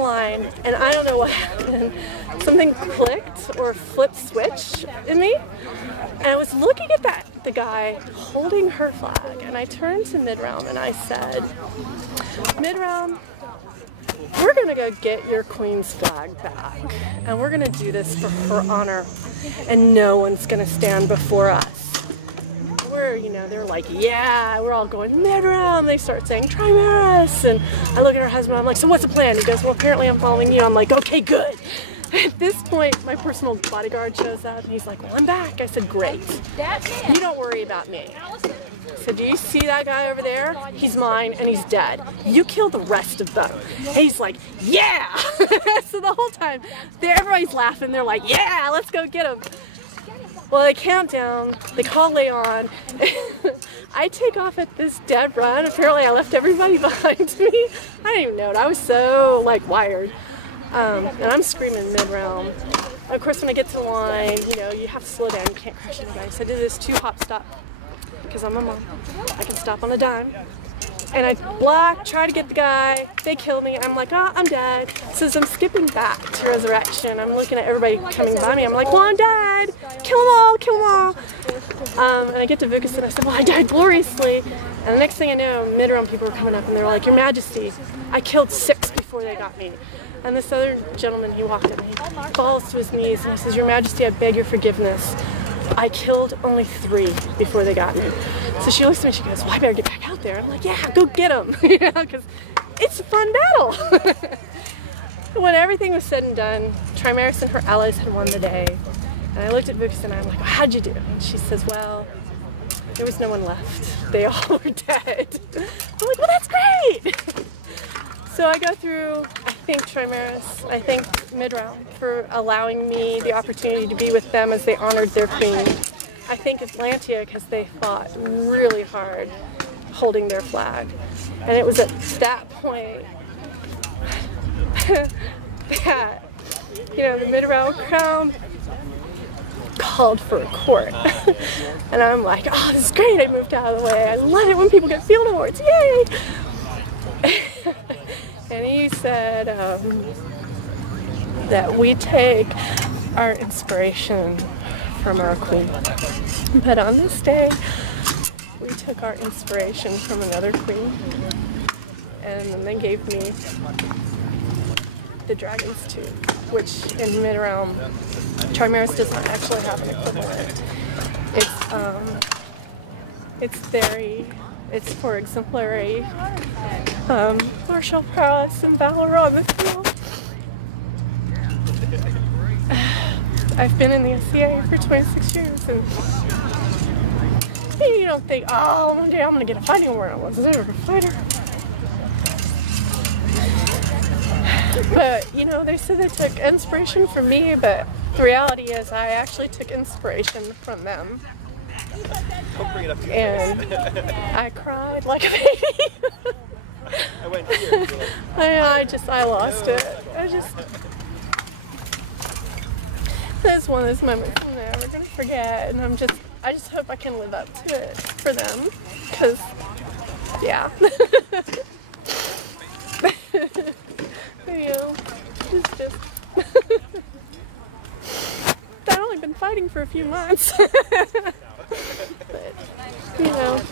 the line, and I don't know what happened. Something clicked or flipped switch in me, and I was looking at the guy holding her flag, and I turned to Midrealm and I said, Midrealm, we're gonna go get your queen's flag back, and we're gonna do this for her honor, and no one's gonna stand before us. They're like, yeah, we're all going, Midrealm. They start saying, Trimaris. And I look at her husband, I'm like, so what's the plan? He goes, well, apparently I'm following you. I'm like, okay, good. At this point, my personal bodyguard shows up, and he's like, well, I'm back. I said, great. You don't worry about me. I said, do you see that guy over there? He's mine, and he's dead. You kill the rest of them. And he's like, yeah. So the whole time, everybody's laughing. They're like, yeah, let's go get him. Well, they count down, they call Leon, I take off at this dead run. Apparently I left everybody behind me. I didn't even know it. I was so, wired. And I'm screaming Midrealm. Of course, when I get to the line, you have to slow down. You can't crush anybody. So I did this 2-hop stop, because I'm a mom. I can stop on a dime. And I block, try to get the guy, they kill me, I'm like, oh, I'm dead. So as I'm skipping back to Resurrection, I'm looking at everybody coming by me, I'm like, well, I'm dead, kill them all, kill them all. And I get to Vukas and I said, well, I died gloriously. And the next thing I know, Midrealm people were coming up and they were like, Your Majesty, I killed 6 before they got me. And this other gentleman, he walked up and he falls to his knees and he says, Your Majesty, I beg your forgiveness. I killed only 3 before they got me. So she looks at me and she goes, well, I better get back out there. I'm like, yeah, go get them, because it's a fun battle. When everything was said and done, Trimaris and her allies had won the day. And I looked at Vukas and I'm like, well, how'd you do? And she says, well, there was no one left. They all were dead. I'm like, well, that's great. So I go through, I thank Trimaris, I thank Midrealm for allowing me the opportunity to be with them as they honored their queen. I thank Atlantia because they fought really hard holding their flag. And it was at that point that, the Midrealm crown called for a court. And I'm like, oh, this is great, I moved out of the way. I love it when people get field awards, yay! And he said that we take our inspiration from our queen. But on this day, we took our inspiration from another queen. And then they gave me the Dragon's Tooth, which in Midrealm, Trimaris does not actually have an equivalent. It's for exemplary martial prowess and valor on the field. I've been in the SCA for 26 years, and maybe you don't think, oh, one day I'm going to get a fighting award. I wasn't ever a fighter. But, they said they took inspiration from me, but the reality is I actually took inspiration from them. And I cried like a baby. I lost it. That's one of those moments I'm never gonna forget, and I just hope I can live up to it for them, because, yeah. It's just, I've only been fighting for a few months. But,